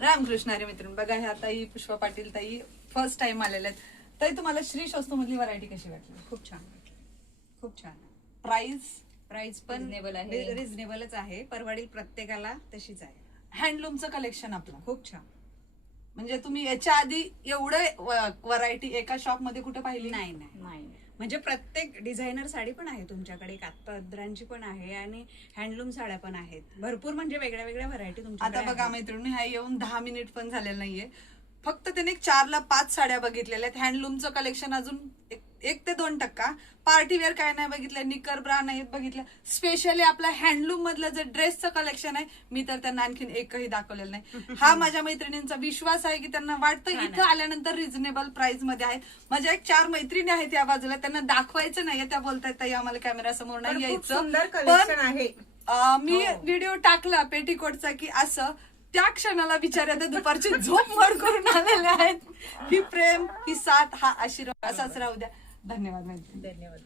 रामकृष्ण हरी मित्रांनो, बघा ह्या ताई पुष्पा पाटील ताई फर्स्ट टाइम आलेल्या आहेत. ताई तुम्हाला श्री स्वस्त मधली व्हरायटी कशी वाटली? खूप छान वाटलं, खूप छान. प्राइस पण Reasonable आहे. रिझनेबलच आहे, परवडील प्रत्येकाला तशीच आहे. हँडलूमचं कलेक्शन आपलं खूप छान. म्हणजे तुम्ही याच्या आधी एवढं व्हरायटी एका शॉप मध्ये कुठे पाहिली? नाही नाही नाही म्हणजे प्रत्येक डिझायनर साडी पण आहे तुमच्याकडे, कातपदरांची पण आहे आणि हँडलूम साड्या पण आहेत भरपूर, म्हणजे वेगळ्या वेगळ्या व्हरायटी तुमच्याकडे आता बघा आहेत. मैत्रिणी, ह्या येऊन 10 मिनिट पण झालेलं नाहीये. फक्त त्याने 4 ला 5 साड्या बघितलेल्या आहेत. हँडलूमचं कलेक्शन अजून 1 ते 2%. पार्टीवेअर काय नाही बघितलं, निकर ब्रा नाही बघितलं. स्पेशली आपल्या हँडलूम मधलं जे ड्रेसचं कलेक्शन आहे, मी तर त्यांना आणखीन एकही दाखवलेलं नाही. हा माझ्या मैत्रिणींचा विश्वास आहे की त्यांना वाटतं छान इथं आल्यानंतर रिझनेबल प्राइस मध्ये आहे. माझ्या 4 मैत्रिणी आहेत या बाजूला, त्यांना दाखवायचं नाहीये. त्या बोलतायत ताई आम्हाला कॅमेरा समोर नाही पण खूप यायचं. सुंदर पण कलेक्शन आहे. मी व्हिडिओ टाकला पेटीकोटचा की असं त्या क्षणाला बिचाऱ्या त्या दुपारची झोप मोड करून आलेल्या आहेत. ही प्रेम, ही साथ, हा आशीर्वाद असाच राहू द्या. धन्यवाद मैत्रिणी. धन्यवाद.